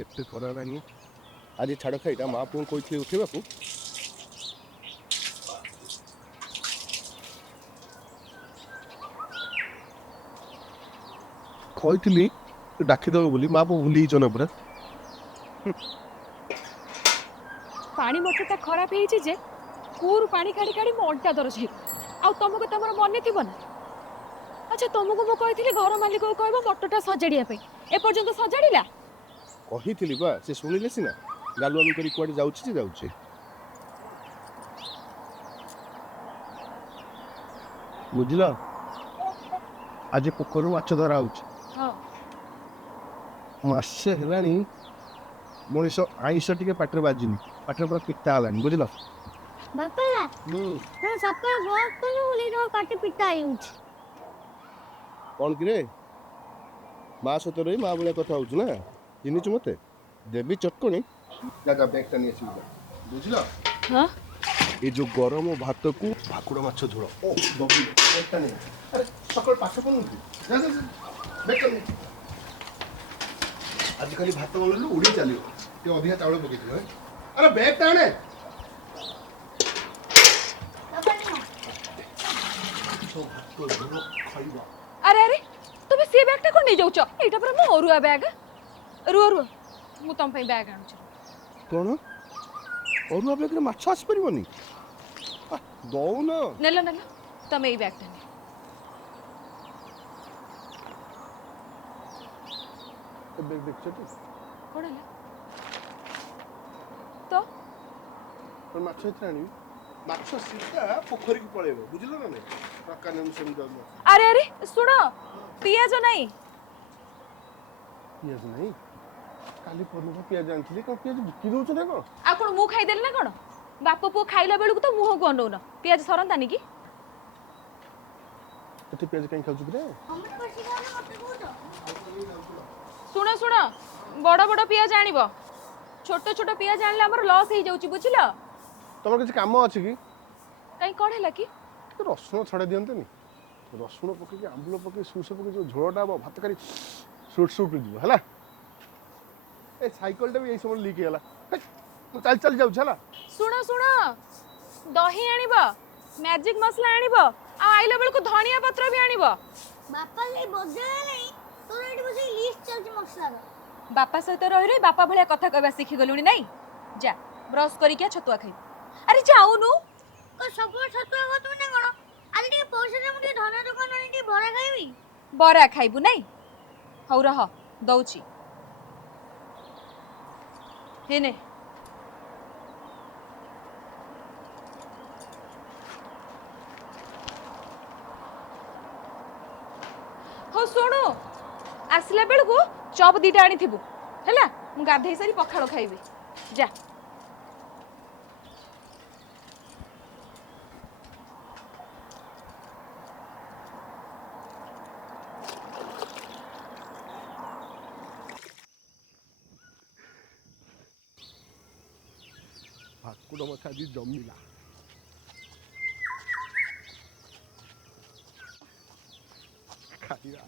କେତେ ଖରା ହେଲାଣି ଆଜି ଛାଡ଼ ଖାଇଟା ମା ପୁଅ କହିଥିଲି ଉଠିବାକୁ କହିଥିଲି ଡାକିଦେବ ବୋଲି ମା ପୁଅ ଭୁଲି ଯାଇଛ ନା ପୁରା। ପାଣି ମୋଟରଟା ଖରାପ ହେଇଛି ଯେ କୂଅରୁ ପାଣି କାଢି କାଢି ମୋ ଅଣ୍ଟା ଦରଜ ହେଇଗଲା। ଆଉ ତମକୁ ତମର ମନେ ଥିବ ନା? ଆଚ୍ଛା ତମକୁ ମୁଁ କହିଥିଲି ଘର ମାଲିକକୁ କହିବ ମୋଟରଟା ସଜାଡ଼ିବା ପାଇଁ, ଏପର୍ଯ୍ୟନ୍ତ ସଜାଡ଼ିଲା? କହିଥିଲି ବା ସେ ଶୁଣିଲେ ସିନା ଗାଲୁଆମି କରି କୁଆଡ଼େ ଯାଉଛି ଯେ ଯାଉଛି। ବୁଝିଲ ଆଜି ପୋଖରୀରୁ ମାଛ ଧରା ହଉଛି। ହଁ ମାସେ ହେଲାଣି ମଣିଷ ଆଇଁଷ ଟିକେ ପାଟିରେ ବାଜିନି, ପାଟିରେ ପୁରା ପିତା ହେଲାଣି ବୁଝିଲ। ବାପା ସକାଳେ ବ୍ରସ୍ କଲୁ ବୋଲି ତୋ ପାଟି ପିତା ହେଇଯାଉଛି। କ'ଣ କିରେ ମା ସହିତ ରହି ମା ଭଳିଆ କଥା ହଉଛୁ ନା? ଚିହ୍ନିଛୁ ମତେ? ଦେବି ଚଟକଣି। ଯା ବ୍ୟାଗଟା ନେଇ ଆସିବୁ ଯା। ବୁଝିଲ ହଁ ଏ ଯୋଉ ଗରମ ଭାତକୁ ଭାକୁର ମାଛ ଝୋଳ। ଓ ବ୍ୟାଗଟା ନେଇ ଆରେ ସକାଳେ ପାଠ ପଢ଼ୁନୁ ଆଜିକାଲି ଭାତ ବନେଇଲୁ ଉଡ଼ି ଚାଲିବ ଟିକେ ଅଧିକା ଚାଉଳ ପକେଇଥିବ। ଆରେ ବ୍ୟାଗଟା ଆଣେ। ଖାଇବା ଆରେ ଆରେ ତମେ ସେ ବ୍ୟାଗଟା କ'ଣ ନେଇଯାଉଛ? ଏଇଟା ପୁରା ମୋ ଅରୁଆ ବ୍ୟାଗ। ରୁହ ରୁହ ମୁଁ ତମ ପାଇଁ ବ୍ୟାଗ ଆଣୁଛି। କ'ଣ ଅରୁଆ ବ୍ୟାଗରେ ମାଛ ଆସିପାରିବନି? ଦଉନ ନେଲ ନେଲ ତମେ ଏଇ ବ୍ୟାଗଟା ନିଅ। ଦେଖିଛ ଟି କ'ଣ ହେଲା ତ? ମାଛ ଏଥିରେ ଆଣିବି। ମାଛ ସିଧା ପୋଖରୀକୁ ପଳେଇବ ବୁଝିଲ ନା ନାଇଁ? ସେମିତି ଆରେ ଆରେ ଶୁଣ ପିଆଜ ନାହିଁ। ପିଆଜ ନାହିଁ? କାଲି ପରଦିନ ପିଆଜ ଆଣିଥିଲି। କ'ଣ ପିଆଜ ବିକି ଦଉଛ ନା କ'ଣ? ଆଉ କ'ଣ ମୁଁ ଖାଇଦେଲି ନା କ'ଣ? ବାପ ପୁଅ ଖାଇଲା ବେଳକୁ ତ ମୁହଁକୁ ଅନଉନ। ପିଆଜ ସରନ୍ତାନି କି? ଏତେ ପିଆଜ କାହିଁ ଖାଉଛୁ କିରେ? ଶୁଣ ଶୁଣ ବଡ଼ ବଡ଼ ପିଆଜ ଆଣିବ। ଛୋଟ ଛୋଟ ପିଆଜ ଆଣିଲେ ଆମର ଲସ୍ ହେଇଯାଉଛି ବୁଝିଲ। ତମର କିଛି କାମ ଅଛି କି? କାଇଁ କ'ଣ ହେଲା କି? ରସୁଣ ଛଡ଼େଇ ଦିଅନ୍ତନି। ରସୁଣ ପକେଇକି ଆମ୍ବୁଲ ପକେଇ ସୋରିଷ ପକେଇ ଯୋଉ ଝୋଳଟା ହବ ଭାତ କାରି ସୁଟ୍ ସୁଟ୍ ଯିବ ହେଲା। ଏ ସାଇକେଲଟା ବି ଏଇ ସମୟରେ ଲିକ୍ ହେଇଗଲା। ମୁଁ ଚାଲି ଚାଲି ଯାଉଛି ହେଲା। ଶୁଣ ଶୁଣ ଦହି ଆଣିବ, ମ୍ୟାଜିକ୍ ମସଲା ଆଣିବ, ଆଉ ଆଇଲା ବେଳକୁ ଧନିଆ ପତ୍ର ବି ଆଣିବ। ବାପା ଯାଇ ବଜାର ନାହିଁ ତୋର ଏଠି ବସି ଲିଷ୍ଟ ଚାଲିଛି ମସଲାର। ବାପା ସହିତ ରହି ରହି ବାପା ଭଳିଆ କଥା କହିବା ଶିଖିଗଲୁଣି ନାଇଁ? ଯା ବ୍ରସ୍ କରିକି ଛତୁଆ ଖାଇବୁ। ଆରେ ଯାଉନୁ। ସବୁବେଳେ ଛତୁଆ ଖାଉଛୁ ନା କ'ଣ? ଆଜି ଟିକେ ପଇସା ଦେ, ମୁଁ ଟିକେ ଧନିଆ ଦୋକାନ ଟିକେ ବରା ଖାଇବି। ବରା ଖାଇବୁ ନାଇଁ? ହଉ ରହ ଦଉଛି। ହେନେ ହଉ ଶୁଣୁ ଆସିଲା ବେଳକୁ ଚପ୍ ଦିଟା ଆଣିଥିବୁ ହେଲା। ମୁଁ ଗାଧେଇ ସାରି ପଖାଳ ଖାଇବି। ଯା ଭାକୁର ମାଛ ଆଜି ଜମିଲା। ଖାଇବା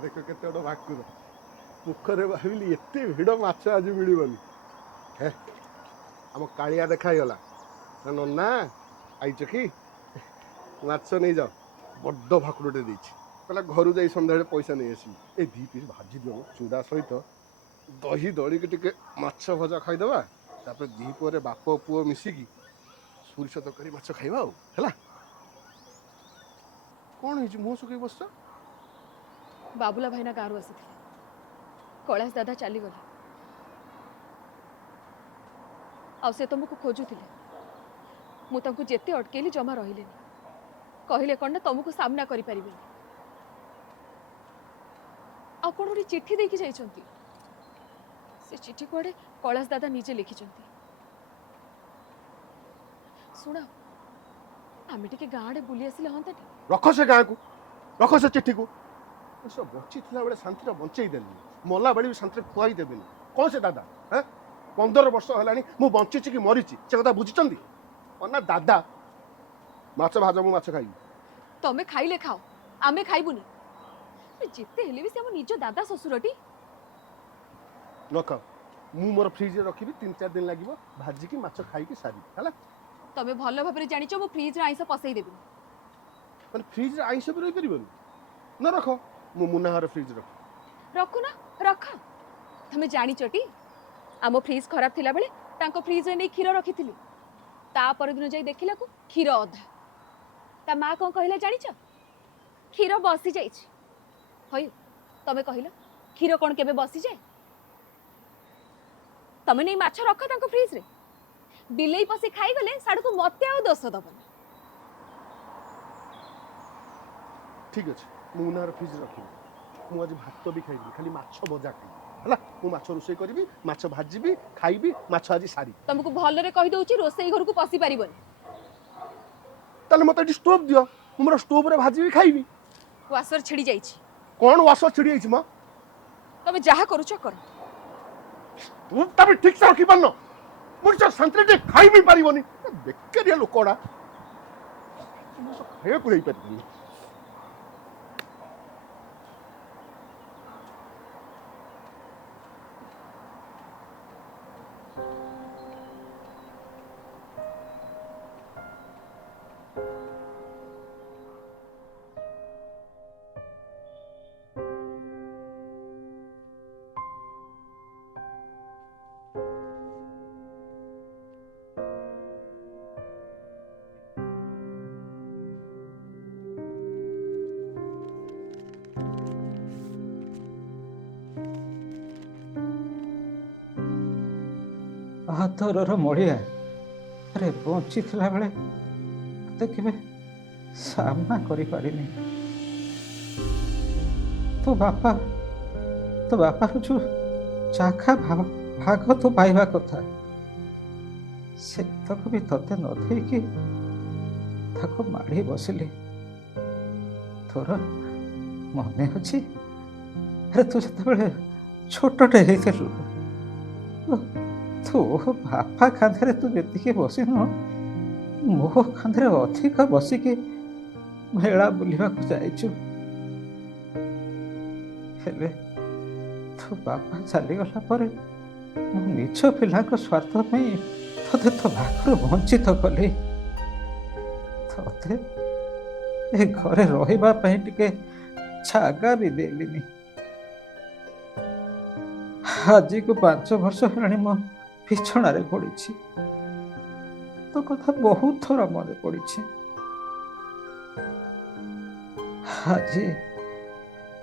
ଦେଖ କେତେ ବଡ଼ ଭାକୁର। ପୋଖରୀରେ ଭାବିଲି ଏତେ ଭିଡ଼ ମାଛ ଆଜି ମିଳିବନି। ହେ ଆମ କାଳିଆ ଦେଖା ହେଇଗଲା। ନନା ଆଇଛ କି? ମାଛ ନେଇଯାଅ। ବଡ଼ ଭାକୁରଟେ ଦେଇଛି। କହିଲା ଘରୁ ଯାଇ ସନ୍ଧ୍ୟାବେଳେ ପଇସା ନେଇ ଆସିବି। ଏ ଦୁଇ ପିସ୍ ଭାଜି ଦିଅ ଚୁଡ଼ା ସହିତ ଦହି ଦଳିକି ଟିକେ ମାଛ ଭଜା ଖାଇଦେବା। ତାପରେ ଦ୍ୱିପହରେ ବାପ ପୁଅ ମିଶିକି ସୋରିଷ ତରକାରୀ ମାଛ ଖାଇବା ଆଉ ହେଲା। କ'ଣ ହେଇଛି ମୁହଁ ଶୁଖେଇ ବସିଛ? ବାବୁଲା ଭାଇନା ଗାଁରୁ ଆସିଥିଲେ। କୈଳାସ ଦାଦା ଚାଲିଗଲେ ଆଉ ସେ ତମକୁ ଖୋଜୁଥିଲେ। ମୁଁ ତାଙ୍କୁ ଯେତେ ଅଟକେଇଲି ଜମା ରହିଲେନି। କହିଲେ କ'ଣ ନା ତମକୁ ସାମ୍ନା କରିପାରିବେନି। ଆଉ କ'ଣ ଗୋଟେ ଚିଠି ଦେଇକି ଯାଇଛନ୍ତି। ସେ ଚିଠି କୁଆଡ଼େ କୈଳାସ ଦାଦା ନିଜେ ଲେଖିଛନ୍ତି। ଶୁଣ ଆମେ ଟିକେ ଗାଁ ଆଡ଼େ ବୁଲି ଆସିଲେ ହନ୍ତାନି? ରଖ ସେ ଗାଁକୁ, ରଖ ସେ ଚିଠିକୁ। ବଞ୍ଚିଥିଲା ବେଳେ ଶାନ୍ତିରେ ବଞ୍ଚେଇ ଦେଲି, ମଲା ବେଳେ ବି ଶାନ୍ତିରେ ଖୁଆଇ ଦେବେନି। कौन से दादा? हाँ 15 वर्ष है मु बंची कि मरी से कथा बुझी ना दादा माछ भाज मु माछ खाई तमे खाइले खाओ आमे खाइबुनी जिते हेले भी से हम निज दादा ससुरटी न खाओ मु मोर फ्रिज रे रखी 3-4 दिन लगे भाजिकी माछ खाई सारी है तमे भल भाबरे जानिचो मो फ्रिज रे आइस पसई देबी मैंने फ्रिज रे आइस भी रही पार न रख मु मुनाहर फ्रिज रख रखु ना रख तमे जानिचोटी आम फ्रिज खराब थिला बेले तांको फ्रिज रे नै खीर रखिथिली ता पर दिन जाई देखिला को खीर अधा ता मां कोन कहिला जानिच खीर बसी जाइछ होय तमे कहिला खीर कोन केबे बसी जाय तमे नै माछ रख तांको फ्रिज रे बिलेई पसी खाई गले साडू को मते आ दोष दबन ठीक अच्छे मु मुनाहर फ्रिज रखी मु आज भात भी खाइबी खाली माछ भजा खाइबी हला मु माछ रोषे करिबी माछ भाजीबी खाइबी माछ आज सारी तुमको भल रे कहि दउची रोसई घर को पसी परिबन ताले मते एटी स्टोव दियो मु मोर स्टोव रे भाजीबी खाइबी वासर छिड़ी जाइछि कोन वासर छिड़ी आइछि म तमे जाहा करूछ कर तू तबे ठीक से रखी पारनो मुझे संतरे दे खाई भी पारिबनी बेकरिया लोकड़ा खाया को नहीं पारिबनी ହାତର ମଳିଆ ଆରେ ବଞ୍ଚିଥିଲା ବେଳେ ମତେ କେବେ ସାମ୍ନା କରିପାରିନି ତୋ ବାପାର ଯୋଉ ଚାଖା ଭାଗ ତ ପାଇବା କଥା ସେତକ ବି ତତେ ନ ଦେଇକି ତାକୁ ମାଡ଼ି ବସିଲି ତୋର ମନେ ଅଛି ଆରେ ତୁ ଯେତେବେଳେ ଛୋଟଟେ ହେଇଥିଲୁ ତୋ ବାପା କାନ୍ଧରେ ତୁ ଯେତିକି ବସିନୁ ମୋ କାନ୍ଧରେ ଅଧିକ ବସିକି ମେଳା ବୁଲିବାକୁ ଯାଇଛୁ ହେଲେ ତୋ ବାପା ଚାଲିଗଲା ପରେ ମୁଁ ନିଜ ପିଲାଙ୍କ ସ୍ୱାର୍ଥ ପାଇଁ ତତେ ତୋ ପାଖରୁ ବଞ୍ଚିତ କଲି ତତେ ଏ ଘରେ ରହିବା ପାଇଁ ଟିକେ ଜାଗା ବି ଦେଲିନି ଆଜିକୁ 5 ବର୍ଷ ହେଲାଣି ମୋ ବିଛଣାରେ ପଡ଼ିଛି ତୋ କଥା ବହୁତ ଥର ମନେ ପଡ଼ିଛି ଆଜି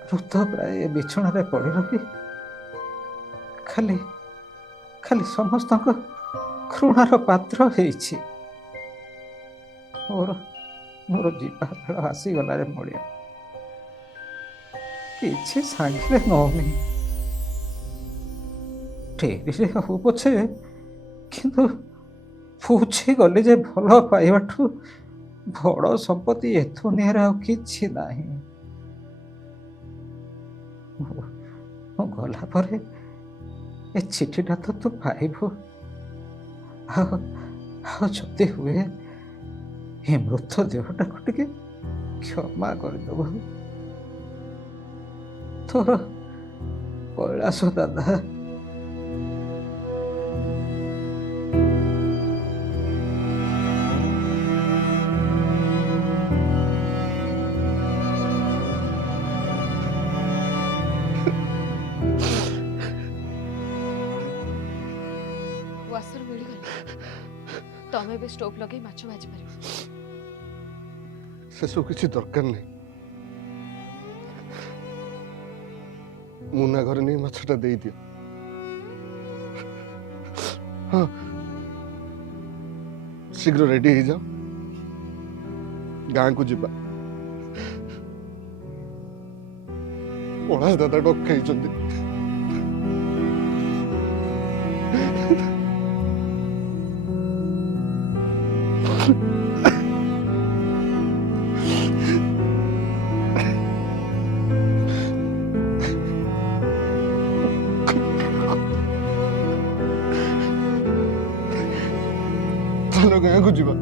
ଋତ ପ୍ରାୟ ବିଛଣାରେ ପଡ଼ି ରହି ଖାଲି ସମସ୍ତଙ୍କ ଘୃଣାର ପାତ୍ର ହେଇଛି ମୋର ଯିବା ବେଳ ଆସିଗଲାରେ ମଳିଆ କିଛି ସାଙ୍ଗରେ ନଉନି ଡେରିରେ ହଉ ପଛେ କିନ୍ତୁ ବୁଝି ଗଲି ଯେ ଭଲ ପାଇବାଠୁ ବଡ଼ ସମ୍ପତ୍ତି ଏ ଦୁନିଆରେ ଆଉ କିଛି ନାହିଁ ମୁଁ ଗଲା ପରେ ଏ ଚିଠିଟା ତ ତୁ ପାଇବୁ ଆଉ ଯଦି ହୁଏ ଏ ମୃତ ଦେହଟାକୁ ଟିକେ କ୍ଷମା କରିଦେବୁ ତୋର କୈଳାସ ଦାଦା वासर मिलगला तमे बे स्टोव लगे माछ भाजी पारिबो से सब किसी दरकार नहीं मुना घर नहीं माछटा दे दियो हाँ शीघ्र रेडी हो जाओ गाँ को जीवा पढ़ा दादा डकाई ଗାଁକୁ ଯିବା